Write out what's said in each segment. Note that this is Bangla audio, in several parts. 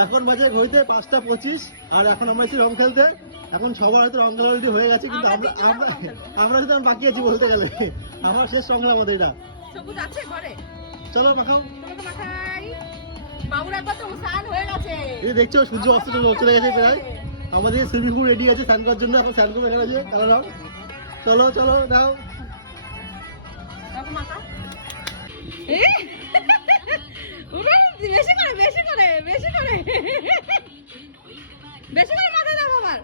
এখন বাজে ঘড়িতে 5:25 আর এখন আমরা এসেছি রং খেলতে। এখন সবার হয়তো রং খেলা অলরেডি হয়ে গেছে, কিন্তু আমরা কিন্তু বাকি আছি বলতে গেলে। আমার শেষ রং খেলা আমাদের এটা। সবুজ আছে ঘরে, চলো মাখাও। তোমাকে মাখাই। বাবুর একবার তো স্নান হয়ে গেছে। এই দেখছো সূর্য অস্ত চলে গেছে প্রায়। আমাদের সুইমিং পুল রেডি আছে স্নান করার জন্য। এখন স্নান করবে এখানে আছে কালো রং। চলো চলো নাও। মাখা বেশি করে বেশি করে বেশি করে বেশি করে মাথা দাও বাবার।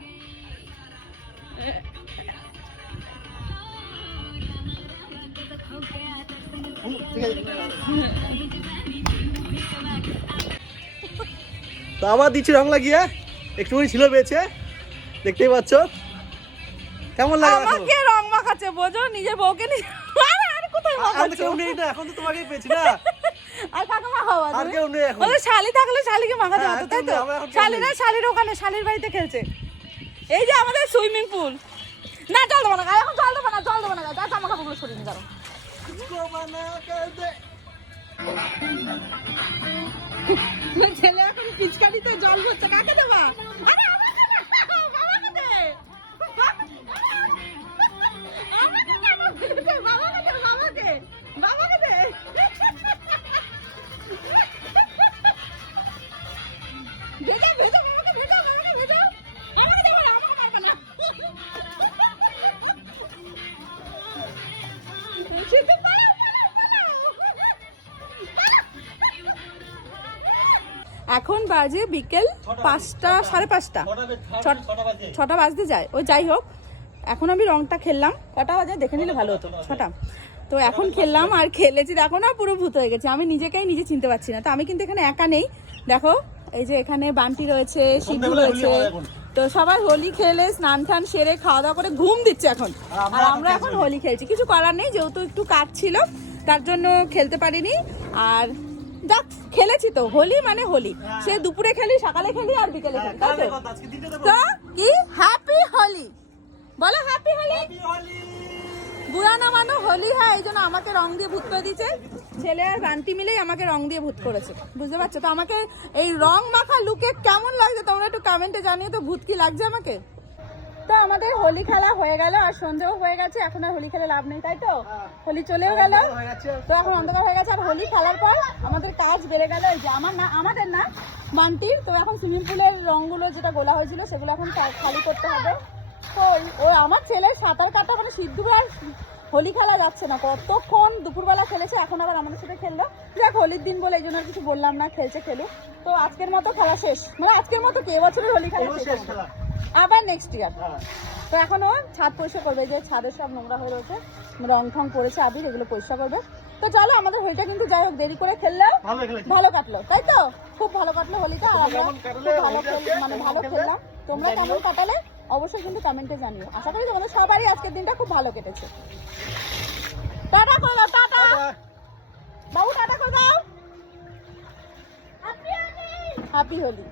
তো আবার দিচ্ছি রং লাগিয়ে, একটুখানি ছিল বেঁচে, দেখতেই পাচ্ছ কেমন লাগে। আমাকে রং মাখাচ্ছে বোঝো, নিজের বউকে আরে কোথায় মাখাচ্ছ? কেউ নেই না, এখন তো তোমাকেই পেয়েছি না। আর কাকে মাখাবো? আর কেউ নেই এখন। ওদের শালি থাকলে শালিকে মাখাতে হতো, তাই তো? শালি না, শালির ওখানে শালির বাড়িতে খেলছে। এই যে আমাদের সুইমিং পুল। না জল দেবো না, এখন জল দেবো না, জল দেবো না, যা জামা কাপড়গুলো সরিয়ে নিয়ে যাও। ছেলে এখন পিচকারিতে জল ভরছে, কাকে দেবা? আরে আমাকে না, বাবাকে দে। আমাকে কেন দিতে? বাবাকে দে, বাবাকে, বাবাকে দে। ভেজা ভেজা বাবাকে, ভেজা বাবাকে, ভেজা। আমাকে দেবো না, আমাকে মারবে না। খেতে পারো, এখন বাজে বিকেল 5টা 5:30, 6টা বাজতে যায়। ও যাই হোক, এখন আমি রংটা খেললাম। কটা বাজে দেখে নিলে ভালো হতো, 6টা। তো এখন খেললাম আর খেলেছি, দেখো না পুরো ভূত হয়ে গেছে। আমি নিজেকেই নিজে চিনতে পারছি না। তো আমি কিন্তু এখানে একা নেই, দেখো এই যে এখানে বান্টি রয়েছে, সিদ্ধু রয়েছে। তো সবাই হোলি খেলে স্নান টান সেরে খাওয়া দাওয়া করে ঘুম দিচ্ছে এখন। আর আমরা এখন হোলি খেলছি, কিছু করার নেই, যেহেতু একটু কাজ ছিল তার জন্য খেলতে পারিনি। আর দেখ খেলেছি তো, হোলি মানে হোলি, সে দুপুরে খেলি, সকালে খেলি আর বিকেলে খেলি, তাই তো? তো কি হ্যাপি হোলি বলো, হ্যাপি হোলি। বুড়া না মানো হোলি, হ্যাঁ। এই জন্য আমাকে রং দিয়ে ভূত করে দিয়েছে। ছেলে আর বান্টি মিলেই আমাকে রং দিয়ে ভূত করেছে, বুঝতে পারছো তো? আমাকে এই রং মাখা লুকে কেমন লাগছে তোমরা একটু কমেন্টে জানিও তো, ভূত কি লাগছে আমাকে। তো আমাদের হোলি খেলা হয়ে গেল আর সন্ধ্যেও হয়ে গেছে। এখন আর হোলি খেলে লাভ নেই, তাই তো? হোলি চলেও গেল, তো এখন অন্ধকার হয়ে গেছে। আর হোলি খেলার পর আমাদের কাজ বেড়ে গেল, এই যে আমাদের না বান্টির। তো এখন সুইমিং পুলের রংগুলো যেটা গোলা হয়েছিল সেগুলো এখন খালি করতে হবে। তো ও আমার ছেলে সাঁতার কাটা মানে সিদ্ধু আর হোলি খেলা যাচ্ছে না, কতক্ষণ দুপুরবেলা খেলেছে, এখন আবার আমাদের সাথে খেললো। দেখ হোলির দিন বলে এই জন্য আর কিছু বললাম না, খেলছে খেলুক। তো আজকের মতো খেলা শেষ, মানে আজকের মতো কি এবছরের হোলি খেলা শেষ, আবার নেক্সট ইয়ার। তো এখনো ছাদ পরিষ্কার করবে, যে ছাদের সব নোংরা হয়ে রয়েছে, রং ঠং পড়েছে আবির, এগুলো পরিষ্কার করবে। তো চলো, আমাদের হোলিটা কিন্তু যাই হোক দেরি করে খেললেও ভালো কাটলো, তাই তো? খুব ভালো কাটলো হোলিটা, আর আমরা ভালো খেললাম। তোমরা কেমন কাটালে অবশ্যই কিন্তু কমেন্টে জানিও। আশা করি তোমাদের সবারই আজকের দিনটা খুব ভালো কেটেছে। টাটা করে দাও, টাটা বাবু, টাটা করে দাও। হ্যাপি হোলি।